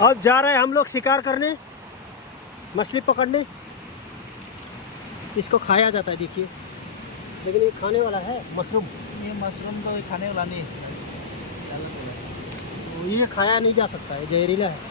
अब जा रहे हैं हम लोग शिकार करने, मछली पकड़ने। इसको खाया जाता है देखिए, लेकिन ये खाने वाला है मशरूम। ये मशरूम तो खाने वाला नहीं। तो ये खाया नहीं जा सकता है, जहरीला है।